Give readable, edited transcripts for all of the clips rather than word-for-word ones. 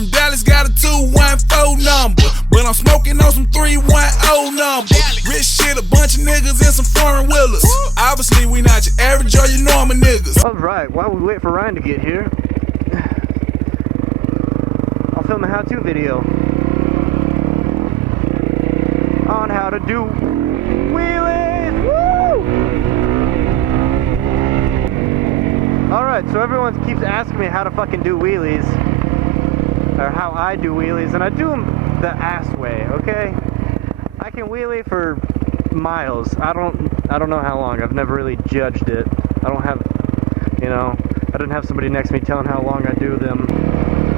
from Dallas, got a 214 number, but I'm smoking on some 310 number. Rich shit, a bunch of niggas and some foreign willers. Obviously, we not your average or your normal niggas. Alright, while we wait for Ryan to get here, I'll film a how-to video on how to do wheelies. Woo! Alright, so everyone keeps asking me how to fucking do wheelies, or how I do wheelies, and I do them the ass way, okay? I can wheelie for miles. I don't know how long. I've never really judged it. I don't have, I didn't have somebody next to me telling how long I do them.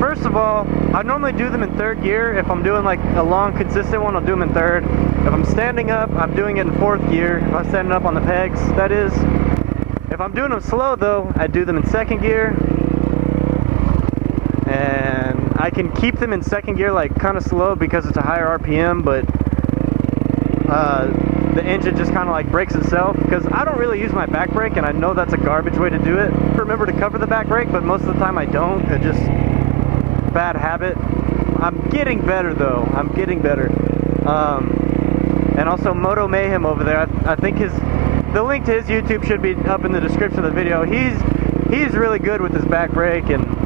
First of all, I normally do them in third gear. If I'm doing like a long, consistent one, I'll do them in third. If I'm standing up, I'm doing it in fourth gear. If I'm standing up on the pegs, that is. If I'm doing them slow though, I do them in second gear. And I can keep them in second gear like kind of slow because it's a higher RPM, but the engine just kind of like brakes itself, because I don't really use my back brake, and I know that's a garbage way to do it. I remember to cover the back brake, but most of the time I don't. It's just bad habit. I'm getting better though. I'm getting better. And also Moto Mayhem over there, I think the link to his YouTube should be up in the description of the video. He's really good with his back brake, and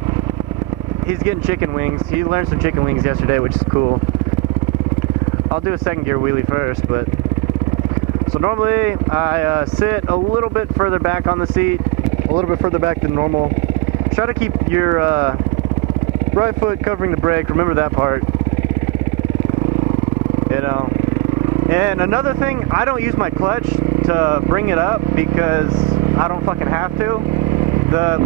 he's getting chicken wings. He learned some chicken wings yesterday, which is cool. I'll do a second gear wheelie first, but so normally I sit a little bit further back on the seat, a little bit further back than normal. Try to keep your right foot covering the brake. Remember that part. And another thing, I don't use my clutch to bring it up because I don't fucking have to. The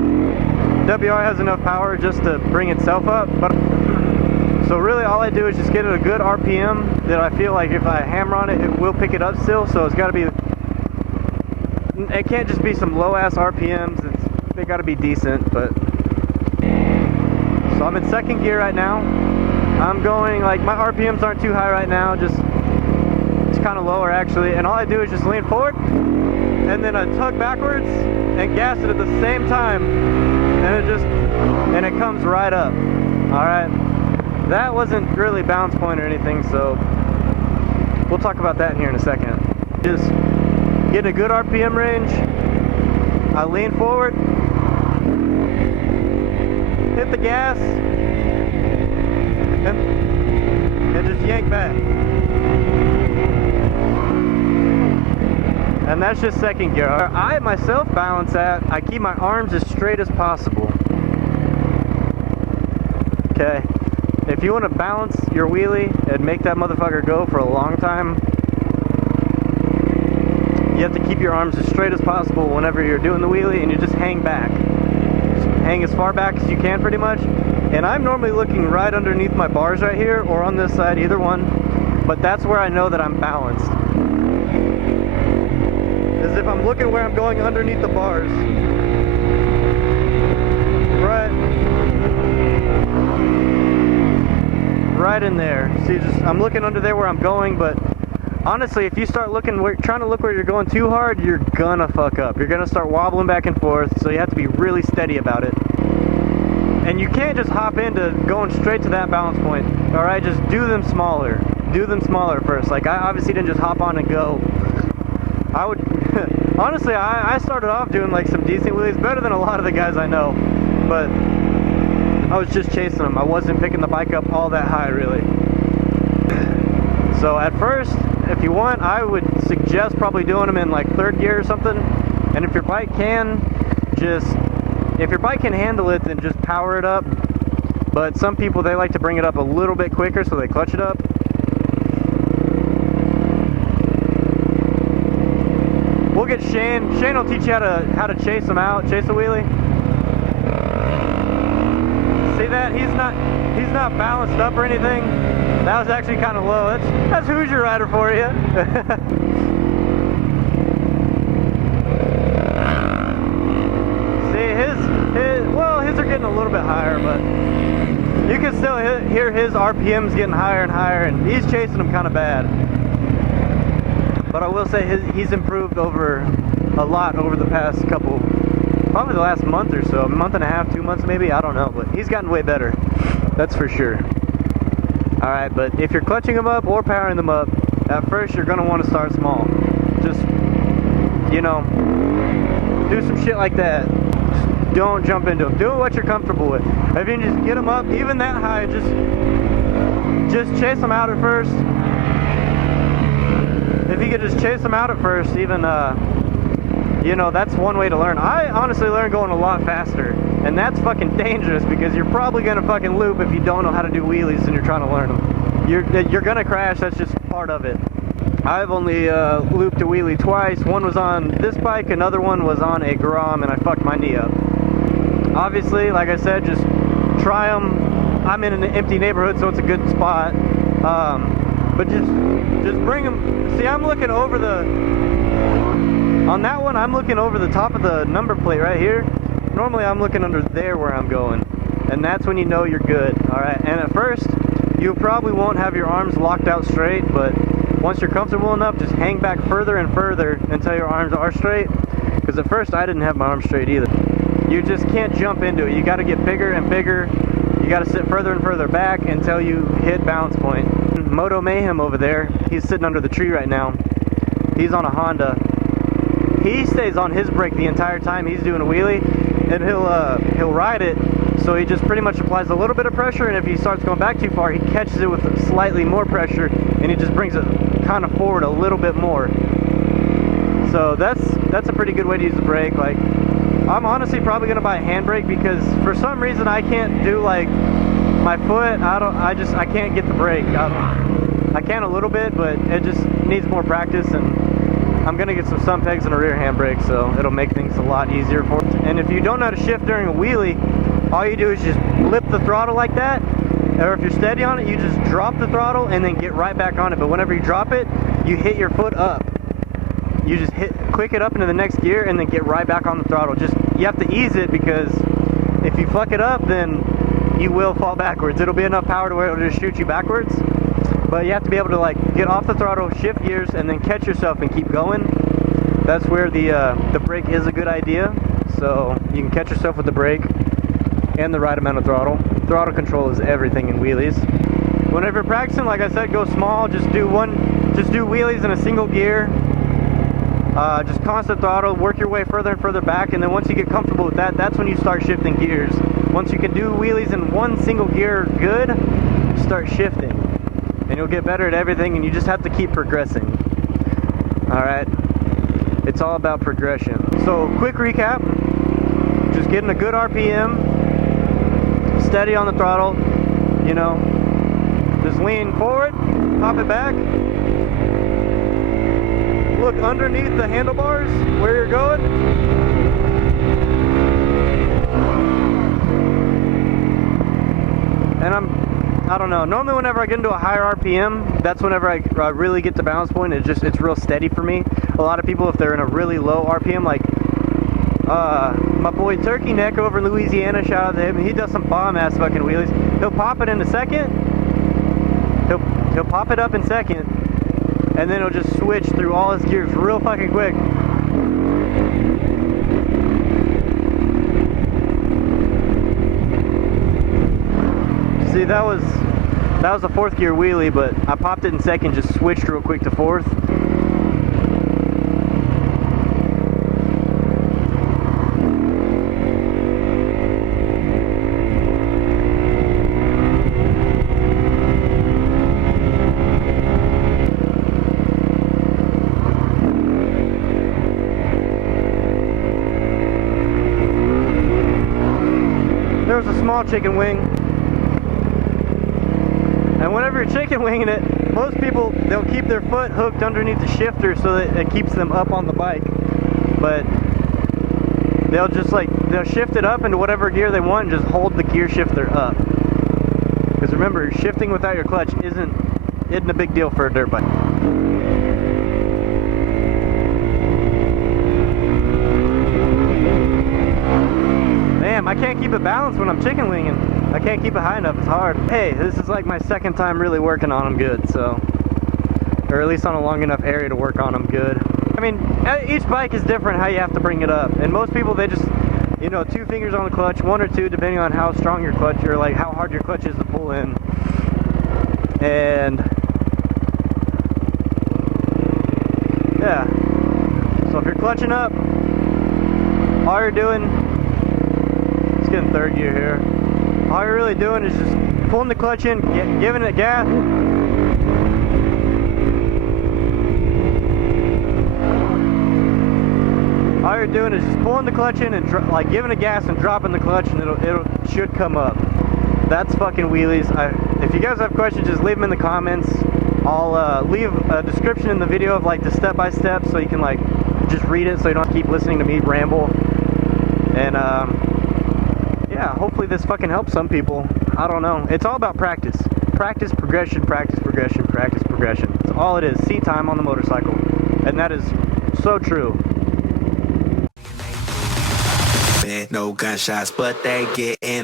WR has enough power just to bring itself up, but so really all I do is just get it a good RPM that I feel like if I hammer on it, it will pick it up still. So it's got to be, it can't just be some low ass RPMs. They got to be decent. But so I'm in second gear right now. I'm going like, my RPMs aren't too high right now, just it's kind of lower actually, and all I do is just lean forward and then I tug backwards and gas it at the same time, and it comes right up. Alright, that wasn't really bounce point or anything, so we'll talk about that here in a second. Just getting a good RPM range, I lean forward, hit the gas, and just yank back. And that's just second gear. I myself balance at, I keep my arms as straight as possible. Okay, if you want to balance your wheelie and make that motherfucker go for a long time, you have to keep your arms as straight as possible whenever you're doing the wheelie, and you just hang back. Just hang as far back as you can pretty much. And I'm normally looking right underneath my bars right here, or on this side, either one. But that's where I know that I'm balanced. As if I'm looking where I'm going underneath the bars. Right in there. See, I'm looking under there where I'm going, but honestly, if you start trying to look where you're going too hard, you're gonna fuck up. You're gonna start wobbling back and forth, so you have to be really steady about it. And you can't just hop into going straight to that balance point. Alright, just do them smaller. Do them smaller first. Like, I obviously didn't just hop on and go. I would, honestly, I started off doing like some decent wheelies, better than a lot of the guys I know, but I was just chasing them. I wasn't picking the bike up all that high, really. So at first, if you want, I would suggest probably doing them in like third gear or something. And if your bike can, if your bike can handle it, then just power it up. But some people, they like to bring it up a little bit quicker, so they clutch it up. We'll get Shane. Shane will teach you how to chase them out, chase a wheelie. See that? He's not balanced up or anything. That was actually kind of low. That's Hoosier Rider for you. See, his are getting a little bit higher, but you can still hear his RPMs getting higher and higher, and he's chasing them kind of bad. But I will say he's improved a lot over the past probably the last month or so, a month and a half, 2 months maybe, I don't know, but he's gotten way better. That's for sure. Alright, but if you're clutching them up or powering them up, at first you're going to want to start small. Just, you know, do some shit like that. Just don't jump into them. Do what you're comfortable with. If you can just get them up, even that high, just chase them out at first. If you could just chase them out at first, even, you know, that's one way to learn. I honestly learned going a lot faster, and that's fucking dangerous because you're probably gonna fucking loop if you don't know how to do wheelies and you're trying to learn them. You're gonna crash, that's just part of it. I've only looped a wheelie twice. One was on this bike, another one was on a Grom, and I fucked my knee up. Obviously, like I said, just try them. I'm in an empty neighborhood, so it's a good spot. But just bring them. See, I'm looking over on that one, I'm looking over the top of the number plate right here. Normally I'm looking under there where I'm going, and that's when you know you're good. Alright, and at first you probably won't have your arms locked out straight, but once you're comfortable enough, just hang back further and further until your arms are straight, because at first I didn't have my arms straight either. You just can't jump into it. You got to get bigger and bigger. You got to sit further and further back until you hit balance point. Moto Mayhem over there, he's sitting under the tree right now. He's on a Honda. He stays on his brake the entire time he's doing a wheelie, and he'll ride it, so he just pretty much applies a little bit of pressure, and if he starts going back too far, he catches it with slightly more pressure, and he just brings it kind of forward a little bit more. So that's a pretty good way to use the brake. Like, I'm honestly probably gonna buy a handbrake because for some reason I can't do like my foot. I can't get the brake. I can a little bit, but it just needs more practice, and I'm gonna get some stump pegs and a rear handbrake, so it'll make things a lot easier for it. And if you don't know how to shift during a wheelie, all you do is just lift the throttle like that, or if you're steady on it, you just drop the throttle and then get right back on it. But whenever you drop it, you hit your foot up. You just quick it up into the next gear and then get right back on the throttle. You have to ease it, because if you fuck it up, then you will fall backwards. It'll be enough power to where it'll just shoot you backwards. But you have to be able to like get off the throttle, shift gears, and then catch yourself and keep going. That's where the brake is a good idea. So you can catch yourself with the brake and the right amount of throttle. Throttle control is everything in wheelies. Whenever you're practicing, like I said, go small. Just do wheelies in a single gear. Just constant throttle, work your way further and further back, and then once you get comfortable with that, that's when you start shifting gears. Once you can do wheelies in one single gear good, start shifting. And you'll get better at everything, and you just have to keep progressing. Alright? It's all about progression. So, quick recap. Just getting a good RPM, steady on the throttle, you know, just lean forward, pop it back, look underneath the handlebars where you're going, and I don't know, normally whenever I get into a higher RPM, that's whenever I really get to balance point. It's real steady for me. A lot of people, if they're in a really low RPM, like my boy Turkey Neck over in Louisiana, shout out to him, he does some bomb ass fucking wheelies. He'll pop it in a second, he'll pop it up in second, and then he'll just switch through all his gears real fucking quick. See, that was a fourth gear wheelie, but I popped it in second, just switched real quick to fourth. There was a small chicken wing. And whenever you're chicken winging it, most people, they'll keep their foot hooked underneath the shifter so that it keeps them up on the bike. But they'll shift it up into whatever gear they want and just hold the gear shifter up. Because remember, shifting without your clutch isn't a big deal for a dirt bike. Damn, I can't keep it balanced when I'm chicken winging. I can't keep it high enough, it's hard. Hey, this is like my second time really working on them good, so, or at least on a long enough area to work on them good. I mean, each bike is different how you have to bring it up, and most people, they you know, 2 fingers on the clutch, 1 or 2, depending on how strong your clutch or like how hard your clutch is to pull in. And yeah, so if you're clutching up, all you're doing, let's get in 3rd gear here. All you're really doing is just pulling the clutch in, giving it gas. All you're doing is just pulling the clutch in and like giving it gas and dropping the clutch, and it should come up. That's fucking wheelies. If you guys have questions, just leave them in the comments. I'll leave a description in the video of like the step-by-step, so you can like just read it, so you don't have to keep listening to me ramble. And yeah, hopefully this fucking helps some people. I don't know. It's all about practice. Practice, progression, practice, progression, practice, progression. That's all it is. Seat time on the motorcycle. And that is so true. No gunshots, but they getting